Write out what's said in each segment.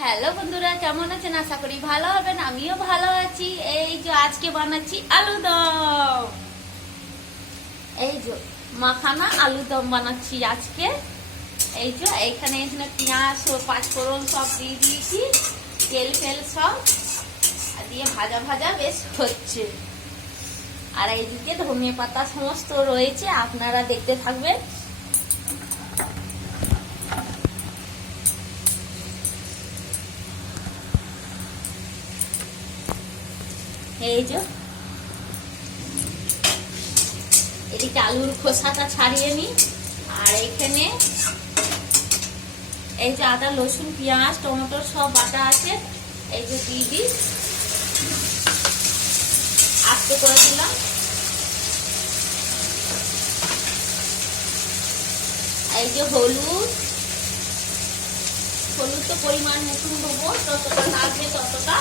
Hello বন্ধুরা, কেমন আছেন? আশা করি ভালো হবেন। আমিও ভালো আছি। এই যে আজকে বানাচ্ছি আলুদম। এই যে মাখানা আলুদম বানাচ্ছি আজকে। এই যে এখানে পেঁয়াজ ও পাঁচফোড়ন সব দিয়ে দিয়েছি, তেল ফেল সব দিয়ে ভাজা ভাজা বেশ হচ্ছে। আর এইদিকে ধনিয়া পাতা সমস্ত রয়েছে, আপনারা দেখতে থাকবেন। এই যে এদিকে আলুর খোসাটা ছাড়িয়ে নিই। আর এখানে এই যে আদা রসুন পেঁয়াজ টমেটো সব বাটা আছে, এই যে দিয়ে দিই, আস্তে করে দিলাম। এই যে হলুদ তো পরিমাণ মতন দেবো, যতটা লাগবে ততটা।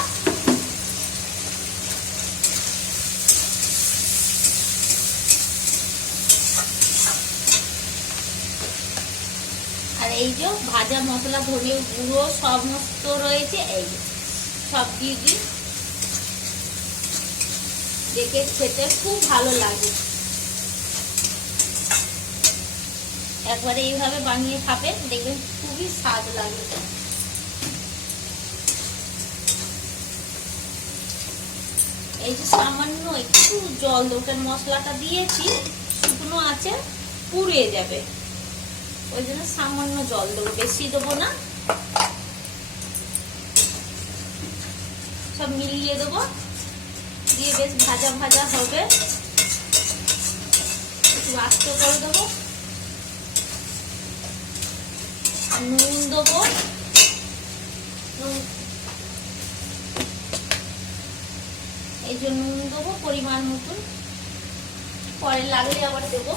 আর এই যে ভাজা মশলা ধনিয়া গুঁড়ো সমস্ত রয়েছে, এই সব দিয়ে দিই। দেখে খেতে খুব ভালো লাগে। একবারে এইভাবে বানিয়ে খাবেন, দেখবেন খুবই স্বাদ লাগে। এই যে সামান্য একটু জল দেবো, মশলাটা দিয়েছি শুকনো আছে, পুড়ে যাবে, ওই জন্য সামান্য জল দেবো, বেশি দেবো না। সব মিলিয়ে দেবো, দিয়ে বেশ ভাজা ভাজা হবে। একটু আস্তে করে দেবো, নুন দেবো, এই যে নুন দেবো পরিমাণ মতন, পরে লাগলে আবার দেবো।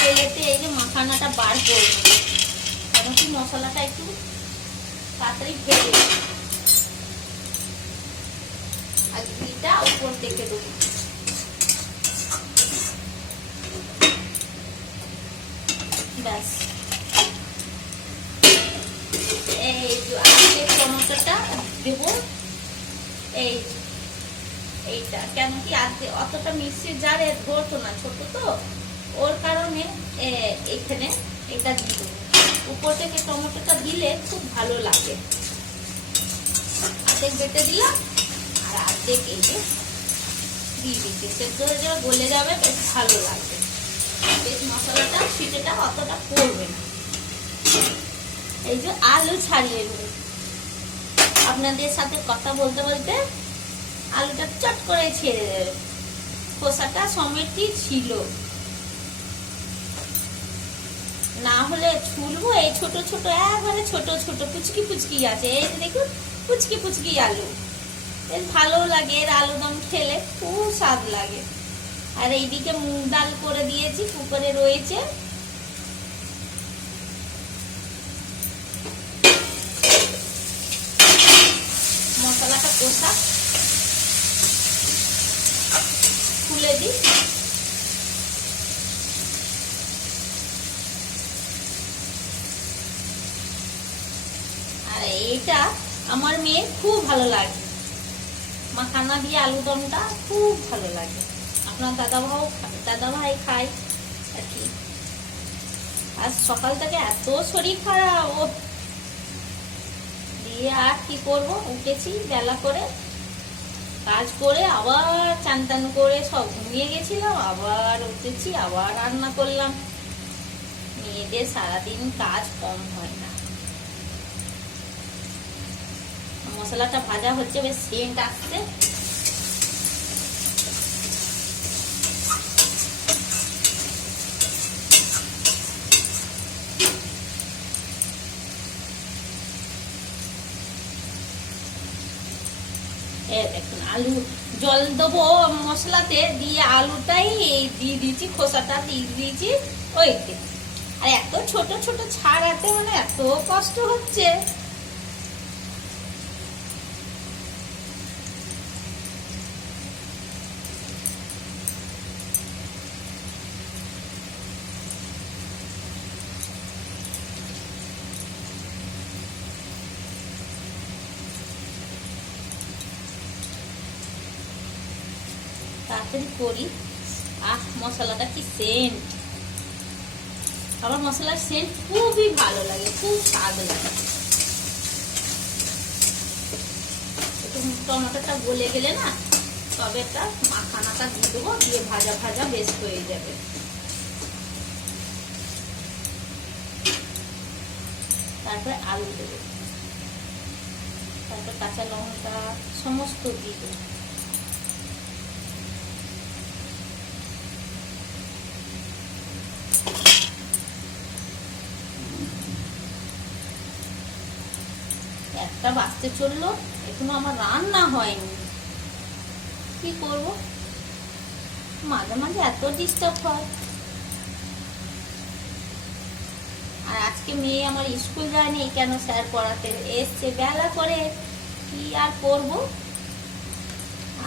তেলেতে এই যে মাখানাটা বার করবো, কারণ কি মশলাটা একটু তাড়াতাড়ি ভেজে, আর ঘিটা উপর থেকে দেবো। ব্যাস, এই যে আজকে টমেটোটা দেবো। এইটা কেন কি আজকে অতটা মিক্সি জারে ধরতো না, ছোট তো, ওর কারণে এখানে এটা দিয়ে দেবো। উপর থেকে টমেটোটা দিলে খুব ভালো লাগে। অর্ধেক বেটে দিলাম আর অর্ধেক এই যে দিয়ে দিচ্ছি, সেদ্ধ হয়ে যাবে, গলে যাবে, বেশ ভালো লাগবে। বেশ মশলাটা ছিটেটা অতটা পড়বে না। এই যে আলু ছাড়িয়ে নেব। আপনাদের সাথে কথা বলতে বলতে আলুটা চট করে ছেড়ে দেবে, খোসাটা সমেতই ছিল, না হলে ছুলবো। এই ছোট ছোট একবারে ছোট ছোট পুচকি পুচকি আছে, এই দেখুন পুচকি পুচকি আলু, বেশ ভালো লাগে। এর আলুদম খেলে খুব স্বাদ লাগে। আর এইদিকে মুগ ডাল করে দিয়েছি, কুকারে রয়েছে। মশলাটা কষা খুলে দিই। আর এইটা আমার মেয়ে খুব ভালো লাগে, মাখানা দিয়ে আলুদমটা খুব ভালো লাগে। আপনার দাদা ভাই খায় আর কি। আজ সকাল থেকে এত শরীর খারাপ, ও দিয়ে আর কি করব, উঠেছি বেলা করে, কাজ করে আবার চান টান করে সব ঘুমিয়ে গেছিলাম, আবার উঠেছি, আবার রান্না করলাম। মেয়েদের সারাদিন কাজ কম হয় না। মশলাটা ভাজা হচ্ছে, বেশ সেন্ট আসছে। দেখুন আলু জল দেবো মশলাতে দিয়ে আলুটাই দিয়ে দিয়েছি, খোসাটা দিয়ে দিয়েছি ওইতে। আর এত ছোট ছোট ছাড়াতে মানে এত কষ্ট হচ্ছে। তাড়াতাড়ি করি। মশলাটা কি সেন্ট! আমার মশলার সেন্ট খুবই ভালো লাগে, খুব স্বাদ লাগে। একটু টমেটোটা গলে গেলে না তবে একটা মাখানাটা দিয়ে দেবো, দিয়ে ভাজা ভাজা বেশ হয়ে যাবে। তারপরে আলু দেবো, তারপর কাঁচা লঙ্কা সমস্ত দিয়ে দেবো। একটা বাজতে চললো, এখনো আমার রান্না হয়নি। কি করব, মাঝে মাঝে এত ডিস্টার্ব হয়। আর আজকে মেয়ে আমার স্কুল যায়নি, কেন স্যার পড়াতে এসছে বেলা করে, কি আর করব।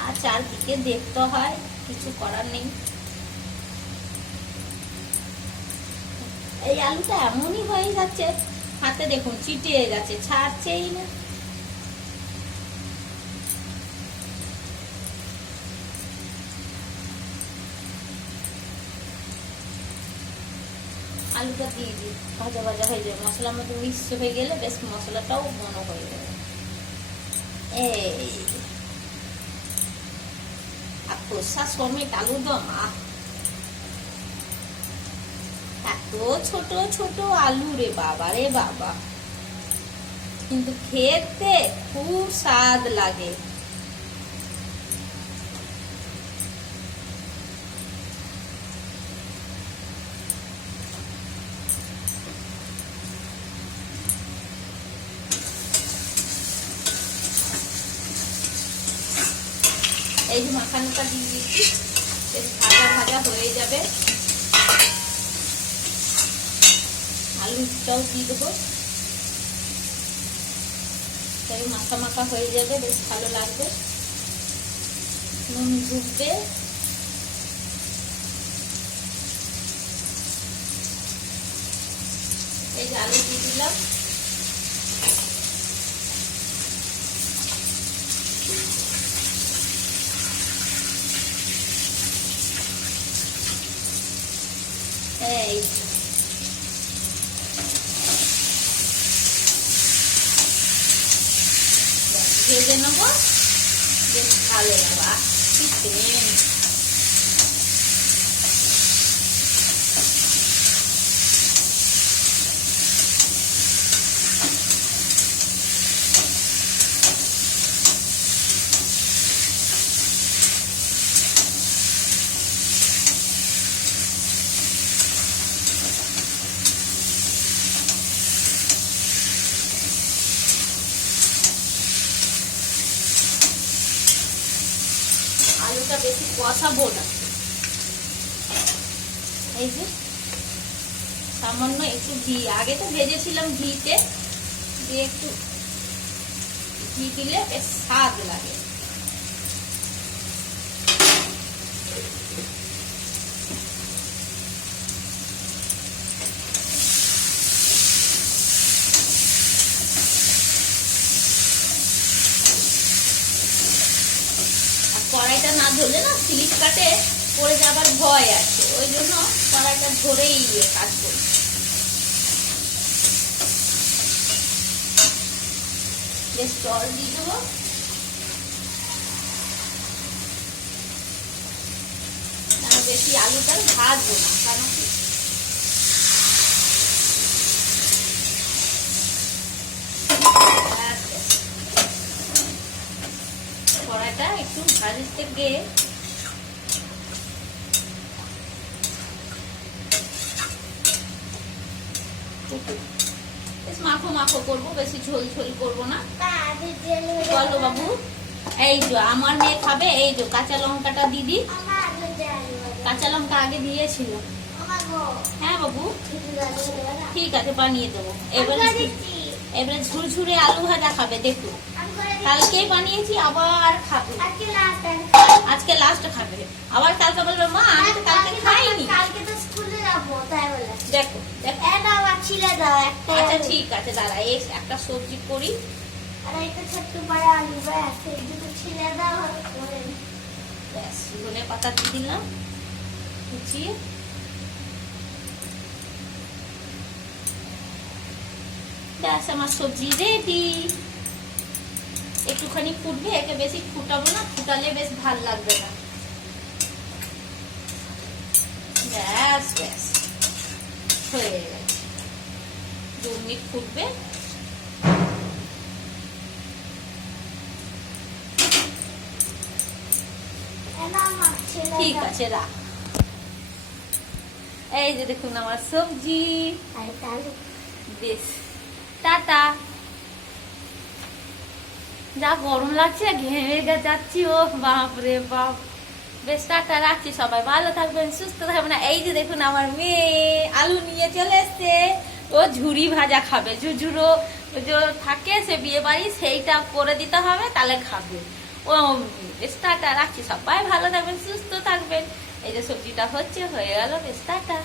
আর চারদিকে দেখতে হয়, কিছু করার নেই। এই আলুটা এমনই হয়ে যাচ্ছে, হাতে দেখুন চিটিয়ে যাচ্ছে, ছাড়ছেই না। আলুটা দিয়ে দিই, ভাজা ভাজা হয়ে যাবে, মশলার মধ্যে মিক্স হয়ে গেলে বেশ মশলাটাও ঘন হয়ে যাবে। এই আর খোসা সমেত আলুদম, এত ছোট ছোট আলু রে বাবা রে বাবা, কিন্তু খেতে খুব স্বাদ লাগে। এই যে মাখানাটা দিয়ে দিচ্ছি, বেশ ভাজা ভাজা হয়ে যাবে। আলুটাও দিয়ে দেবো, তবে মাখা মাখা হয়ে যাবে, বেশ ভালো লাগবে। নুন ঢুকবে, এই যে আলু দিয়ে দিলাম। এই ভেজে নেবো, বেশ ভালো লাগবে। আলুটা বেশি কষাবো না, এই যে সামান্য একটু ঘি, আগে তো ভেজেছিলাম ঘিতে, দিয়ে একটু ঘি দিলে বেশ স্বাদ লাগে। কড়াইটা না ধরলে না স্লিপ কাটে পড়ে যাবার ভয় আছে, ওই জন্য কড়াইটা ধরেই কাজ করি। বেশ জল দিয়ে দেবো, বেশি আলুটা ভাজবো না, কারণ কি কড়াইটা একটু ভাজতে গিয়ে বেশ মাখো মাখো করবো, বেশি ঝোল ঝোল করবো না। বলো বাবু, এই যে আমার মেয়ে খাবে, এই যে কাঁচা লঙ্কাটা দিদি, কাঁচা লঙ্কা আগে দিয়েছিল। হ্যাঁ বাবু, ঠিক আছে বানিয়ে দেবো। এবারে ঝুরঝুরে আলু ভাজা খাবে, দেখুন কালকে বানিয়েছি আবার খাবে, আজকে লাস্ট খাবে, আবার কালকে বলবে মা আমি তো কালকে খাইনি। দেখো দেখো, আচ্ছা ঠিক আছে দাঁড়া, এই একটা সবজি করি। ব্যাস ধনে পাতা দিয়ে দিলাম কুচিয়ে। ব্যাস আমার সবজি রেডি। একটুখানি ফুটবে, একে বেশি ফুটাবো না, ফুটালে বেশ ভাল লাগবে না। ব্যাস ব্যাস হয়ে গেছে, 2 মিনিট ফুটবে। ঠিক আছে রাখ। এই যে দেখুন আমার সবজি, বেশ টাটা। যা গরম লাগছে, ঘেমে যাচ্ছি, ও বাপ রে বাপ। বেশ টাটা, রাখছি, সবাই ভালো থাকবেন, সুস্থ থাকবেন। এই যে দেখুন আমার মেয়ে আলু নিয়ে চলে এসছে, ও ঝুরি ভাজা খাবে, ঝুরঝুরো যে থাকে সে বিয়ে বাড়ি, সেইটা করে দিতে হবে তাহলে খাবে ও। বেশ টাটা, রাখছি, সবাই ভালো থাকবেন, সুস্থ থাকবেন। এই যে সবজিটা হয়ে গেল, বেশ টাটা।